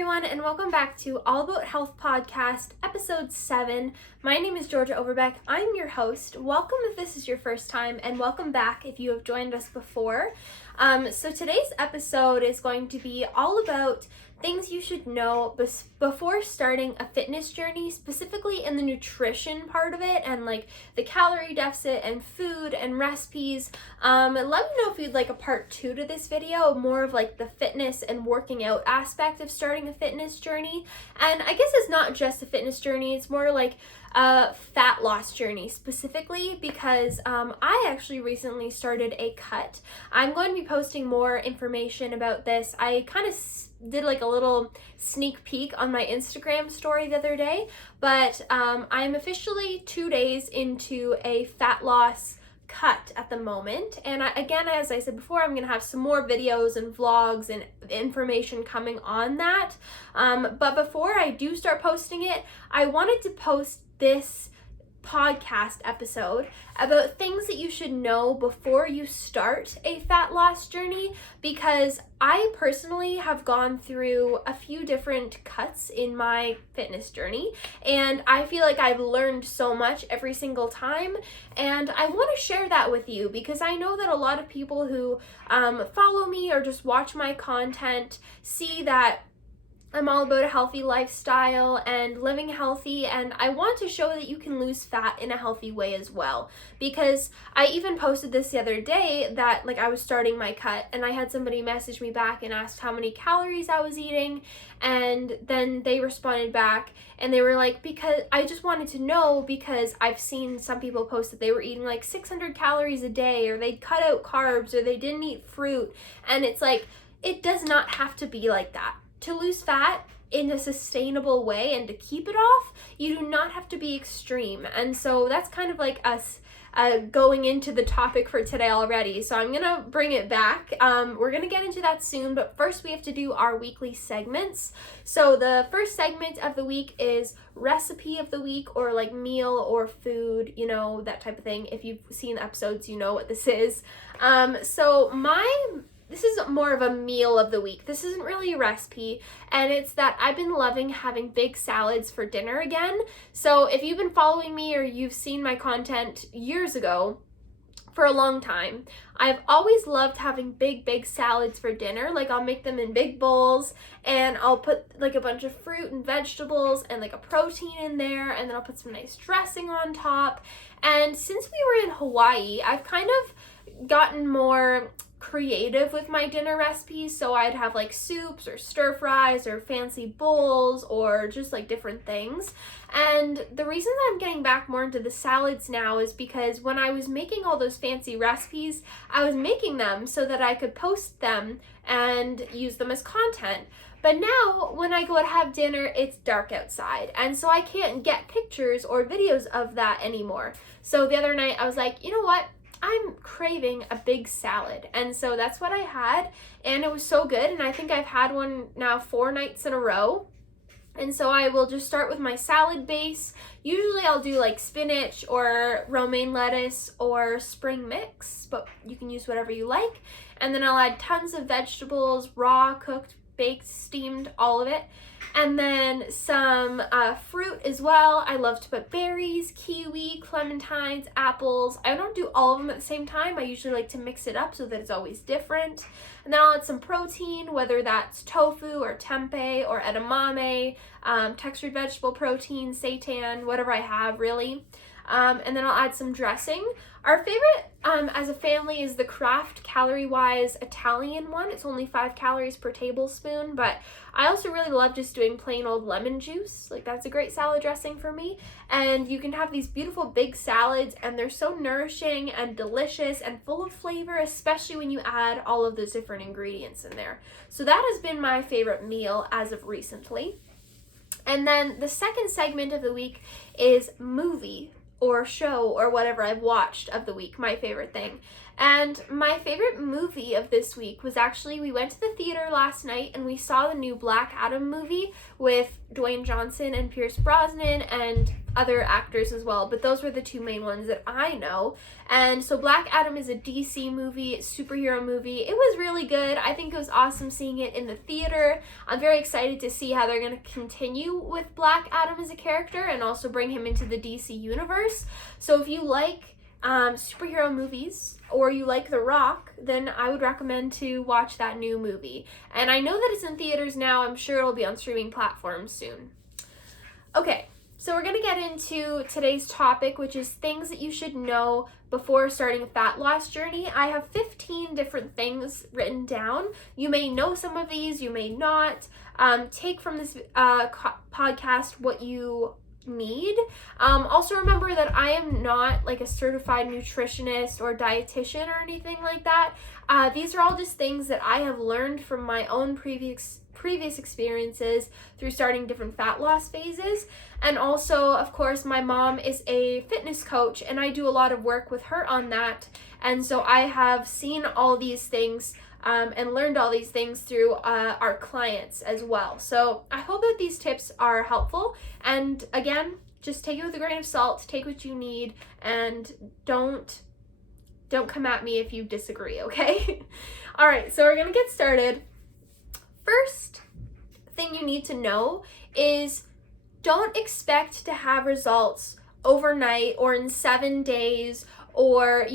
everyone, and welcome back to All About Health Podcast, episode 7. My name is Georgia Overbeck. I'm your host. Welcome if this is your first time, and welcome back if you have joined us before. So today's episode is going to be all about things you should know before starting a fitness journey, specifically in the nutrition part of it and like the calorie deficit and food and recipes. Let me know if you'd like a part 2 to this video, more of like the fitness and working out aspect of starting a fitness journey. And I guess it's not just a fitness journey, it's more like a fat loss journey specifically because I actually recently started a cut. I'm going to be posting more information about this. I kind of did like a little sneak peek on my Instagram story the other day, but I'm officially 2 days into a fat loss cut at the moment. And again, as I said before, I'm going to have some more videos and vlogs and information coming on that. But before I do start posting it, I wanted to post this podcast episode about things that you should know before you start a fat loss journey, because I personally have gone through a few different cuts in my fitness journey, and I feel like I've learned so much every single time, and I want to share that with you because I know that a lot of people who follow me or just watch my content see that I'm all about a healthy lifestyle and living healthy, and I want to show that you can lose fat in a healthy way as well, because I even posted this the other day that like I was starting my cut and I had somebody message me back and asked how many calories I was eating, and then they responded back and they were like, because I just wanted to know because I've seen some people post that they were eating like 600 calories a day, or they'd cut out carbs, or they didn't eat fruit, and it's like, it does not have to be like that. To lose fat in a sustainable way and to keep it off, you do not have to be extreme. And so that's kind of like us going into the topic for today already. So I'm gonna bring it back. We're gonna get into that soon, but first we have to do our weekly segments. So the first segment of the week is recipe of the week, or like meal or food, you know, that type of thing. If you've seen episodes, you know what this is. This is more of a meal of the week. This isn't really a recipe, and it's that I've been loving having big salads for dinner again. So if you've been following me or you've seen my content years ago, for a long time, I've always loved having big salads for dinner. Like I'll make them in big bowls and I'll put like a bunch of fruit and vegetables and like a protein in there, and then I'll put some nice dressing on top. And since we were in Hawaii, I've kind of gotten more creative with my dinner recipes. So I'd have like soups or stir fries or fancy bowls or just like different things. And the reason that I'm getting back more into the salads now is because when I was making all those fancy recipes, I was making them so that I could post them and use them as content. But now when I go and have dinner, it's dark outside, and so I can't get pictures or videos of that anymore. So the other night I was like, you know what? I'm craving a big salad, and so that's what I had, and it was so good. And I think I've had one now 4 nights in a row. And so I will just start with my salad base. Usually I'll do like spinach or romaine lettuce or spring mix, but you can use whatever you like. And then I'll add tons of vegetables, raw, cooked, baked, steamed, all of it. And then some fruit as well. I love to put berries, kiwi, clementines, apples. I don't do all of them at the same time. I usually like to mix it up so that it's always different. And then I'll add some protein, whether that's tofu or tempeh or edamame, textured vegetable protein, seitan, whatever I have really. And then I'll add some dressing. Our favorite as a family is the Kraft calorie-wise Italian one. It's only 5 calories per tablespoon, but I also really love just doing plain old lemon juice. Like that's a great salad dressing for me. And you can have these beautiful big salads, and they're so nourishing and delicious and full of flavor, especially when you add all of those different ingredients in there. So that has been my favorite meal as of recently. And then the second segment of the week is movie or show or whatever I've watched of the week, my favorite thing. And my favorite movie of this week was actually, we went to the theater last night and we saw the new Black Adam movie with Dwayne Johnson and Pierce Brosnan and other actors as well, but those were the two main ones that I know. And so Black Adam is a DC movie, superhero movie. It was really good. I think it was awesome seeing it in the theater. I'm very excited to see how they're going to continue with Black Adam as a character and also bring him into the DC universe. So if you like superhero movies or you like The Rock, then I would recommend to watch that new movie. And I know that it's in theaters now. I'm sure it'll be on streaming platforms soon. Okay, so we're going to get into today's topic, which is things that you should know before starting a fat loss journey. I have 15 different things written down. You may know some of these, you may not. Take from this podcast what you need. Also remember that I am not like a certified nutritionist or dietitian or anything like that. These are all just things that I have learned from my own previous experiences through starting different fat loss phases. And also, of course, my mom is a fitness coach and I do a lot of work with her on that. And so I have seen all these things and learned all these things through our clients as well. So I hope that these tips are helpful. And again, just take it with a grain of salt, take what you need, and don't come at me if you disagree, okay? All right, so we're gonna get started. First thing you need to know is don't expect to have results overnight or in 7 days or,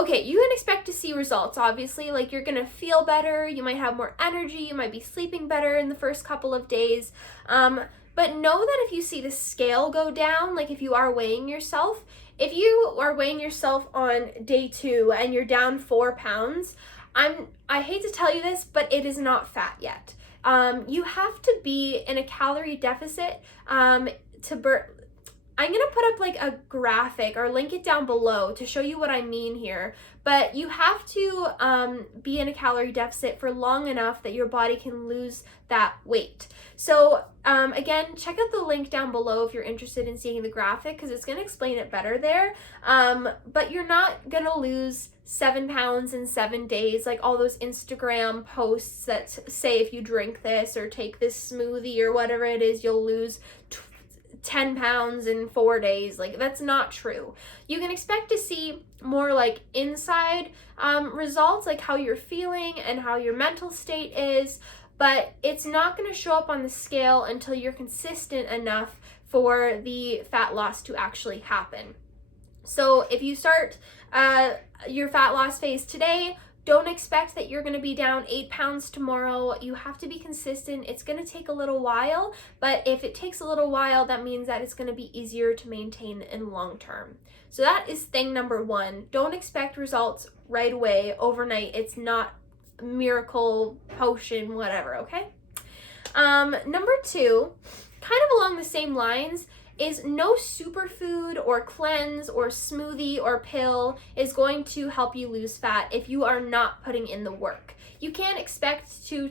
okay, you can expect to see results, obviously. Like, you're gonna feel better, you might have more energy, you might be sleeping better in the first couple of days. But know that if you see the scale go down, like if you are weighing yourself, if you are weighing yourself on day 2 and you're down 4 pounds, I hate to tell you this, but it is not fat yet. You have to be in a calorie deficit to burn. I'm going to put up like a graphic or link it down below to show you what I mean here. But you have to be in a calorie deficit for long enough that your body can lose that weight. So again, check out the link down below if you're interested in seeing the graphic because it's going to explain it better there. But you're not going to lose 7 pounds in 7 days, like all those Instagram posts that say if you drink this or take this smoothie or whatever it is, you'll lose 10 pounds in 4 days. Like, that's not true. You can expect to see more like inside results, like how you're feeling and how your mental state is, but it's not going to show up on the scale until you're consistent enough for the fat loss to actually happen. So if you start your fat loss phase today, don't expect that you're going to be down 8 pounds tomorrow. You have to be consistent. It's going to take a little while, but if it takes a little while, that means that it's going to be easier to maintain in long term. So that is thing number 1. Don't expect results right away, overnight. It's not a miracle potion, whatever, okay? Number 2, kind of along the same lines, is no superfood or cleanse or smoothie or pill is going to help you lose fat if you are not putting in the work. You can't expect to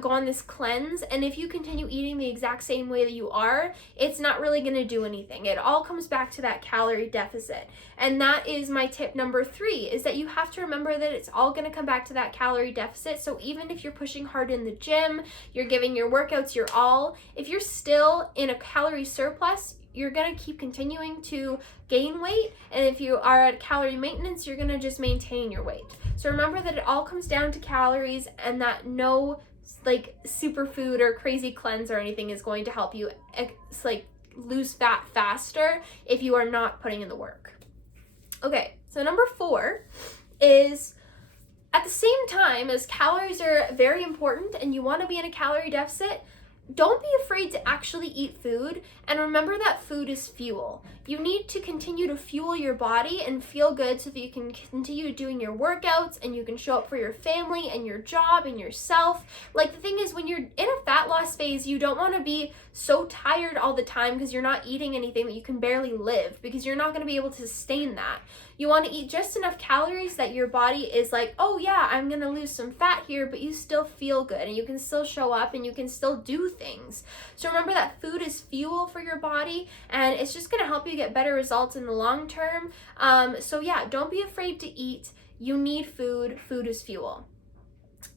go on this cleanse, and if you continue eating the exact same way that you are, it's not really going to do anything. It all comes back to that calorie deficit. And that is my tip number 3, is that you have to remember that it's all going to come back to that calorie deficit. So even if you're pushing hard in the gym, you're giving your workouts your all, if you're still in a calorie surplus, you're going to keep continuing to gain weight, and if you are at calorie maintenance, you're going to just maintain your weight. So remember that it all comes down to calories, and that no like superfood or crazy cleanse or anything is going to help you lose fat faster if you are not putting in the work. Okay, so number 4 is, at the same time as calories are very important and you want to be in a calorie deficit, don't be afraid to actually eat food, and remember that food is fuel. You need to continue to fuel your body and feel good so that you can continue doing your workouts and you can show up for your family and your job and yourself. Like, the thing is, when you're in a fat loss phase, you don't want to be so tired all the time because you're not eating anything that you can barely live, because you're not going to be able to sustain that. You want to eat just enough calories that your body is like, oh yeah, I'm going to lose some fat here, but you still feel good and you can still show up and you can still do things. So remember that food is fuel for your body, and it's just going to help you get better results in the long term. So yeah, don't be afraid to eat. You need food. Food is fuel.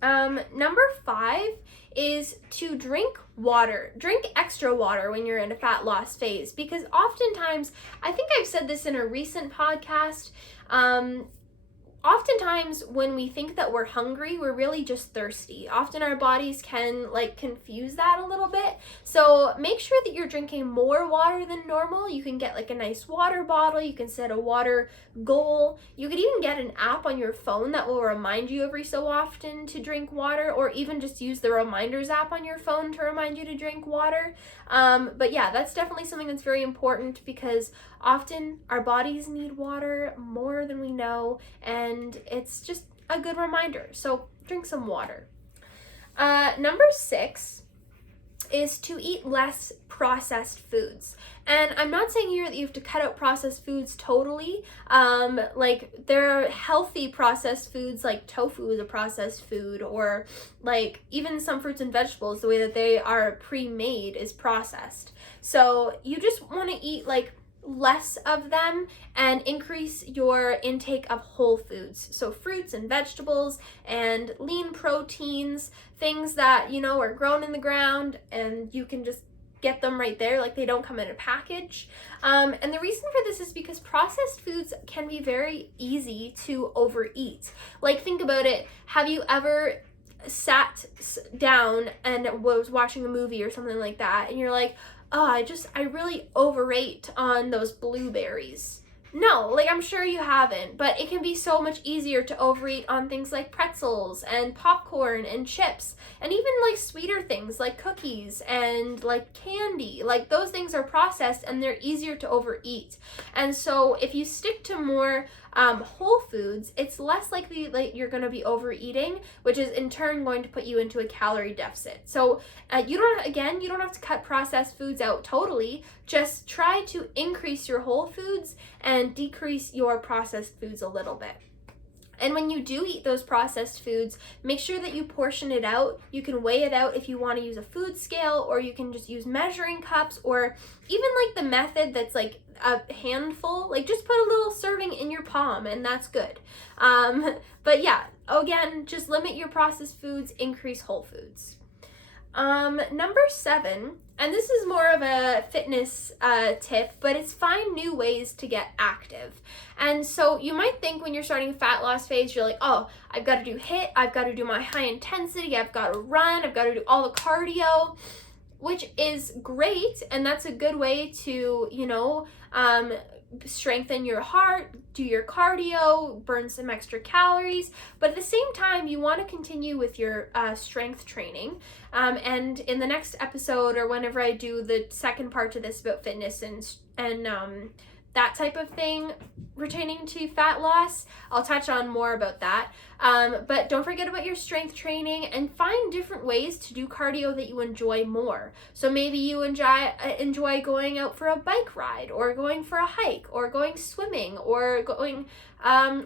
Number 5 is to drink water. Drink extra water when you're in a fat loss phase, because oftentimes, I think I've said this in a recent podcast, oftentimes when we think that we're hungry, we're really just thirsty. Often our bodies can like confuse that a little bit. So make sure that you're drinking more water than normal. You can get like a nice water bottle. You can set a water goal. You could even get an app on your phone that will remind you every so often to drink water, or even just use the reminders app on your phone to remind you to drink water. But yeah, that's definitely something that's very important, because often our bodies need water more than we know, and it's just a good reminder. So drink some water. Number 6 is to eat less processed foods. And I'm not saying here that you have to cut out processed foods totally. Like there are healthy processed foods, like tofu is a processed food, or like even some fruits and vegetables, the way that they are pre-made is processed. So you just want to eat like less of them and increase your intake of whole foods. So fruits and vegetables and lean proteins, things that, you know, are grown in the ground and you can just get them right there, like they don't come in a package. And the reason for this is because processed foods can be very easy to overeat. Like think about it. Have you ever sat down and was watching a movie or something like that and you're like, oh, I really overate on those blueberries? No, like I'm sure you haven't, but it can be so much easier to overeat on things like pretzels and popcorn and chips, and even like sweeter things like cookies and like candy. Like those things are processed and they're easier to overeat. And so if you stick to more whole foods, it's less likely that you're going to be overeating, which is in turn going to put you into a calorie deficit. So you don't have to cut processed foods out totally. Just try to increase your whole foods and decrease your processed foods a little bit. And when you do eat those processed foods, make sure that you portion it out. You can weigh it out if you want to use a food scale, or you can just use measuring cups, or even like the method that's like a handful, like just put a little serving in your palm and that's good. But yeah, again, just limit your processed foods, increase whole foods. Number 7, and this is more of a fitness tip, but it's find new ways to get active. And so you might think when you're starting a fat loss phase, you're like, oh, I've got to do HIIT, I've got to do my high intensity, I've got to run, I've got to do all the cardio, which is great, and that's a good way to, you know, strengthen your heart, do your cardio, burn some extra calories, but at the same time you want to continue with your strength training. And in the next episode, or whenever I do the second part to this about fitness and that type of thing pertaining to fat loss, I'll touch on more about that. But don't forget about your strength training, and find different ways to do cardio that you enjoy more. So maybe you enjoy going out for a bike ride, or going for a hike, or going swimming, or going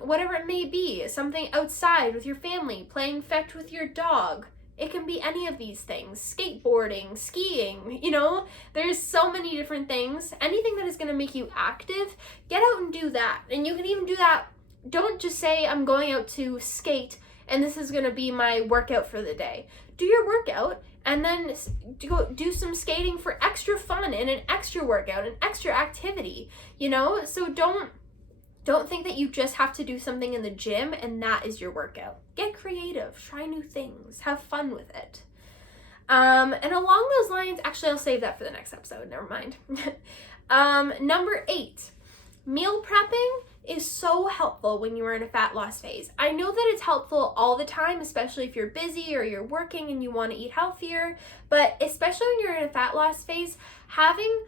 whatever it may be, something outside with your family, playing fetch with your dog. It can be any of these things. Skateboarding, skiing, you know, there's so many different things. Anything that is going to make you active, get out and do that. And you can even do that. Don't just say, I'm going out to skate and this is going to be my workout for the day. Do your workout and then go do some skating for extra fun and an extra workout, an extra activity, you know? So don't think that you just have to do something in the gym and that is your workout. Get creative, try new things, have fun with it. And along those lines, actually I'll save that for the next episode, never mind. Number 8, meal prepping is so helpful when you are in a fat loss phase. I know that it's helpful all the time, especially if you're busy or you're working and you want to eat healthier, but especially when you're in a fat loss phase, having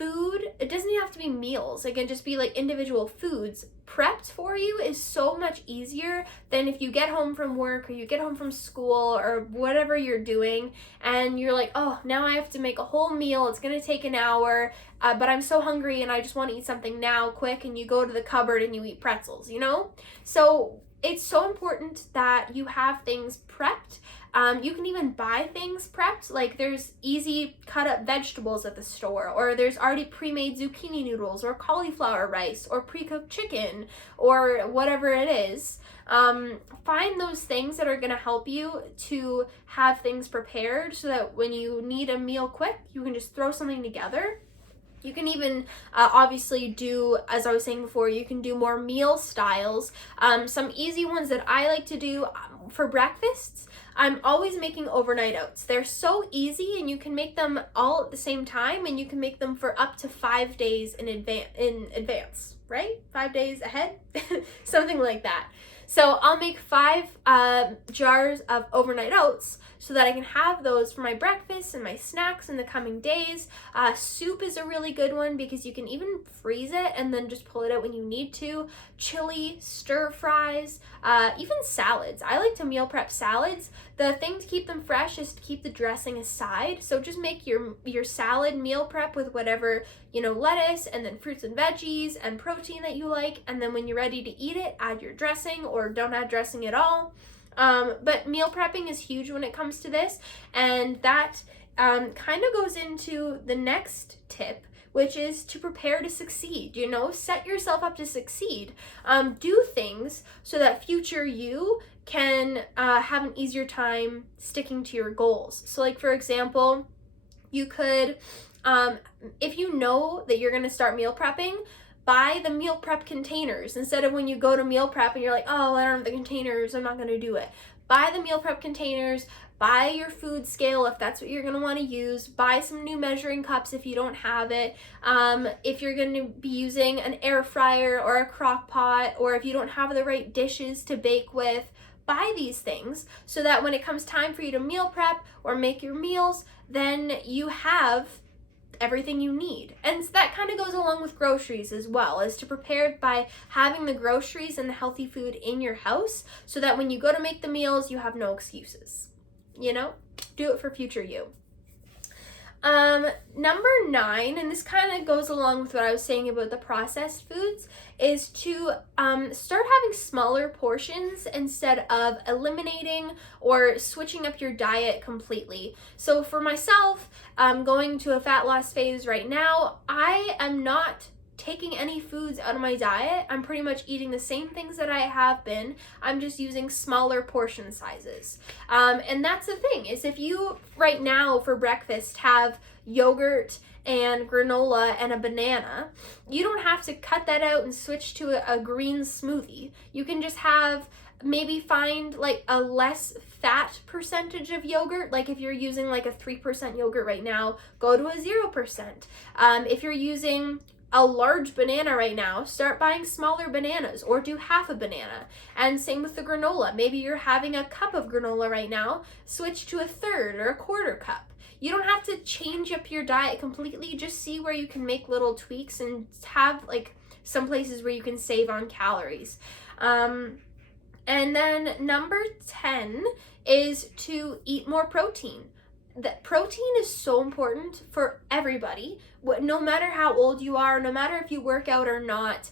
food, it doesn't have to be meals, it can just be like individual foods prepped for you is so much easier than if you get home from work or you get home from school or whatever you're doing and you're like, oh, now I have to make a whole meal, it's gonna take an hour, but I'm so hungry and I just want to eat something now quick, and you go to the cupboard and you eat pretzels, you know? So it's so important that you have things prepped. You can even buy things prepped, like there's easy cut up vegetables at the store, or there's already pre-made zucchini noodles or cauliflower rice or pre-cooked chicken or whatever it is. Find those things that are going to help you to have things prepared so that when you need a meal quick, you can just throw something together. You can even obviously do, as I was saying before, you can do more meal styles. Some easy ones that I like to do for breakfasts, I'm always making overnight oats. They're so easy and you can make them all at the same time, and you can make them for up to 5 days in advance, right? 5 days ahead, something like that. So I'll make 5 jars of overnight oats so that I can have those for my breakfast and my snacks in the coming days. Soup is a really good one because you can even freeze it and then just pull it out when you need to. Chili, stir fries, even salads. I like to meal prep salads. The thing to keep them fresh is to keep the dressing aside. So just make your salad meal prep with whatever, lettuce and then fruits and veggies and protein that you like. And then when you're ready to eat it, add your dressing or don't add dressing at all. But meal prepping is huge when it comes to this, and that kind of goes into the next tip, which is to prepare to succeed. Set yourself up to succeed. Do things so that future you can have an easier time sticking to your goals. So like, for example, you could, if you know that you're going to start meal prepping, buy the meal prep containers instead of when you go to meal prep and you're like, oh, I don't have the containers, I'm not going to do it. Buy the meal prep containers, buy your food scale if that's what you're going to want to use, buy some new measuring cups if you don't have it. If you're going to be using an air fryer or a crock pot, or if you don't have the right dishes to bake with, buy these things so that when it comes time for you to meal prep or make your meals, then you have everything you need. And so that kind of goes along with groceries as well, is to prepare by having the groceries and the healthy food in your house so that when you go to make the meals, you have no excuses. Do it for future you. Number 9, and this kind of goes along with what I was saying about the processed foods, is to start having smaller portions instead of eliminating or switching up your diet completely. So for myself, going to a fat loss phase right now, I am not taking any foods out of my diet. I'm pretty much eating the same things that I have been. I'm just using smaller portion sizes. And that's the thing, is if you right now for breakfast have yogurt and granola and a banana, you don't have to cut that out and switch to a green smoothie. You can just maybe find like a less fat percentage of yogurt. Like if you're using like a 3% yogurt right now, go to a 0%. If you're using a large banana right now, start buying smaller bananas or do half a banana. And same with the granola. Maybe you're having a cup of granola right now, switch to a third or a quarter cup. You don't have to change up your diet completely. Just see where you can make little tweaks and have like some places where you can save on calories. And then number 10 is to eat more protein. That protein is so important for everybody, no matter how old you are, no matter if you work out or not,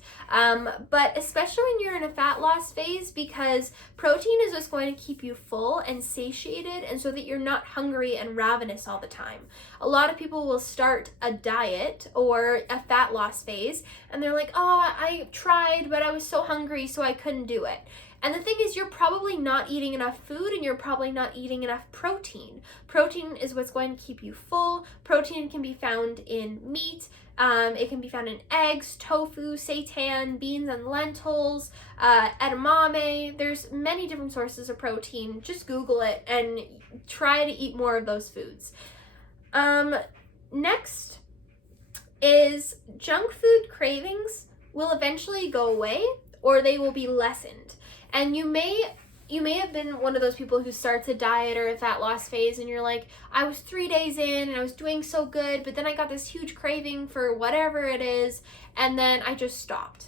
but especially when you're in a fat loss phase, because protein is what's going to keep you full and satiated, and so that you're not hungry and ravenous all the time. A lot of people will start a diet or a fat loss phase and they're like, oh, I tried, but I was so hungry so I couldn't do it. And the thing is, you're probably not eating enough food and you're probably not eating enough protein. Protein is what's going to keep you full. Protein can be found in meat. It can be found in eggs, tofu, seitan, beans and lentils, edamame. There's many different sources of protein. Just Google it and try to eat more of those foods. Next is junk food cravings will eventually go away or they will be lessened. And you may you may have been one of those people who starts a diet or a fat loss phase and you're like, I was 3 days in and I was doing so good, but then I got this huge craving for whatever it is, and then I just stopped.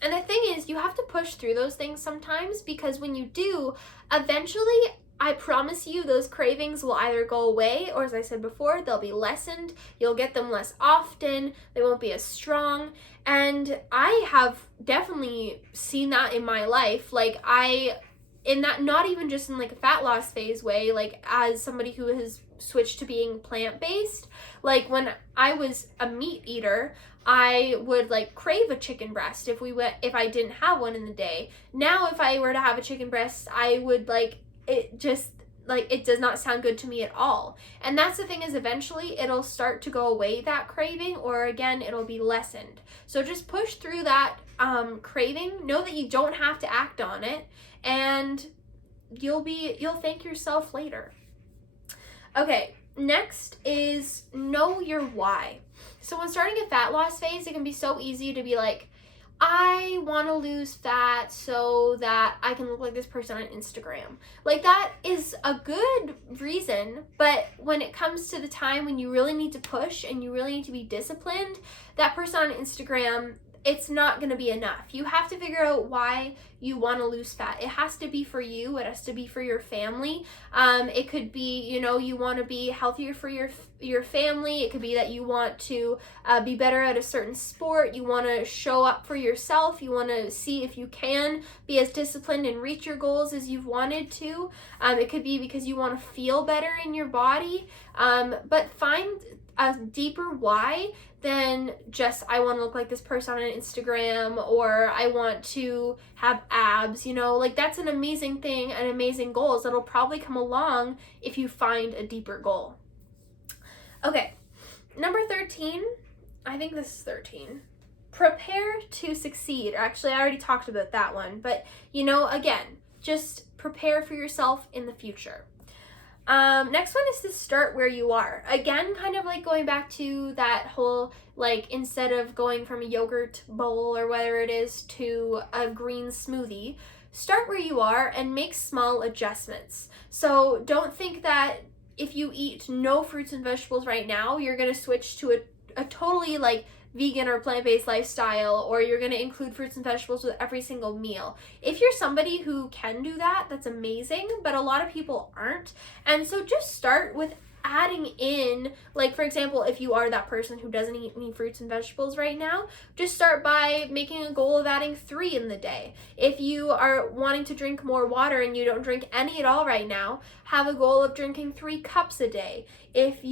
And the thing is, you have to push through those things sometimes, because when you do, eventually, I promise you, those cravings will either go away, or as I said before, they'll be lessened. You'll get them less often. They won't be as strong. And I have definitely seen that in my life. Like, in that, not even just in like a fat loss phase way, like as somebody who has switched to being plant-based, like when I was a meat eater, I would like crave a chicken breast if I didn't have one in the day. Now if I were to have a chicken breast, I would it does not sound good to me at all. And that's the thing, is eventually it'll start to go away, that craving, or again, it'll be lessened. So just push through that craving. Know that you don't have to act on it, and you'll thank yourself later. Okay, next is know your why. So when starting a fat loss phase, it can be so easy to be like, I want to lose fat so that I can look like this person on Instagram. Like, that is a good reason, but when it comes to the time when you really need to push and you really need to be disciplined, that person on Instagram, it's not going to be enough. You have to figure out why you want to lose fat. It has to be for you. It has to be for your family. It could be, you want to be healthier for your family. It could be that you want to be better at a certain sport. You want to show up for yourself. You want to see if you can be as disciplined and reach your goals as you've wanted to. It could be because you want to feel better in your body. But find a deeper why than just, I want to look like this person on Instagram, or I want to have abs, like that's an amazing thing and amazing goals that'll probably come along if you find a deeper goal. Okay, number 13, I think this is 13. Prepare to succeed. Actually, I already talked about that one, but again, just prepare for yourself in the future. Next one is to start where you are. Again, kind of like going back to that whole, like, instead of going from a yogurt bowl or whatever it is to a green smoothie, start where you are and make small adjustments. So don't think that if you eat no fruits and vegetables right now, you're going to switch to a totally like vegan or plant-based lifestyle, or you're going to include fruits and vegetables with every single meal. If you're somebody who can do that, that's amazing, but a lot of people aren't. And so just start with adding in, like, for example, if you are that person who doesn't eat any fruits and vegetables right now, just start by making a goal of adding 3 in the day. If you are wanting to drink more water and you don't drink any at all right now, have a goal of drinking 3 cups a day. If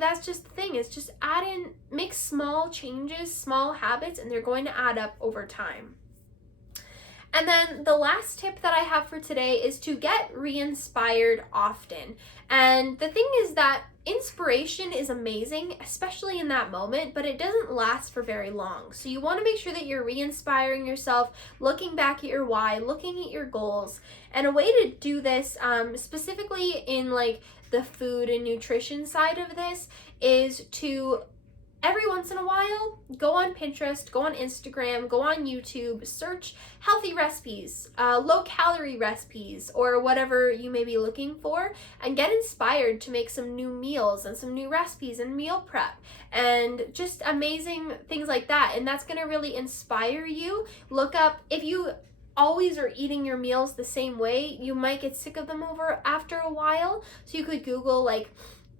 that's just the thing, is just make small changes, small habits, and they're going to add up over time. And then the last tip that I have for today is to get re-inspired often. And the thing is that inspiration is amazing, especially in that moment, but it doesn't last for very long. So you want to make sure that you're re-inspiring yourself, looking back at your why, looking at your goals. And a way to do this, specifically in like the food and nutrition side of this, is to every once in a while, go on Pinterest, go on Instagram, go on YouTube, search healthy recipes, low-calorie recipes, or whatever you may be looking for, and get inspired to make some new meals and some new recipes and meal prep, and just amazing things like that. And that's going to really inspire you. Look up, if you always are eating your meals the same way, you might get sick of them after a while. So you could Google, like,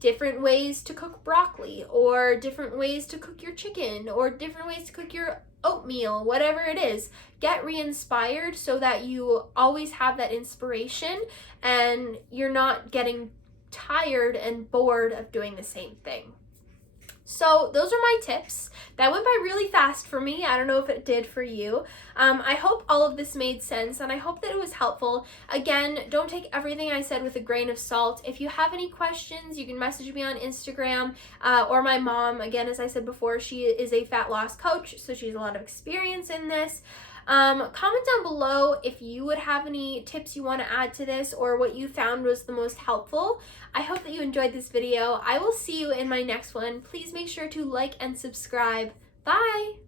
different ways to cook broccoli, or different ways to cook your chicken, or different ways to cook your oatmeal, whatever it is. Get re-inspired so that you always have that inspiration and you're not getting tired and bored of doing the same thing. So those are my tips. That went by really fast for me. I don't know if it did for you. I hope all of this made sense, and I hope that it was helpful. Again, don't take everything I said with a grain of salt. If you have any questions, you can message me on Instagram, or my mom. Again, as I said before, she is a fat loss coach, so she has a lot of experience in this. Comment down below if you would have any tips you want to add to this, or what you found was the most helpful. I hope that you enjoyed this video. I will see you in my next one. Please make sure to like and subscribe. Bye!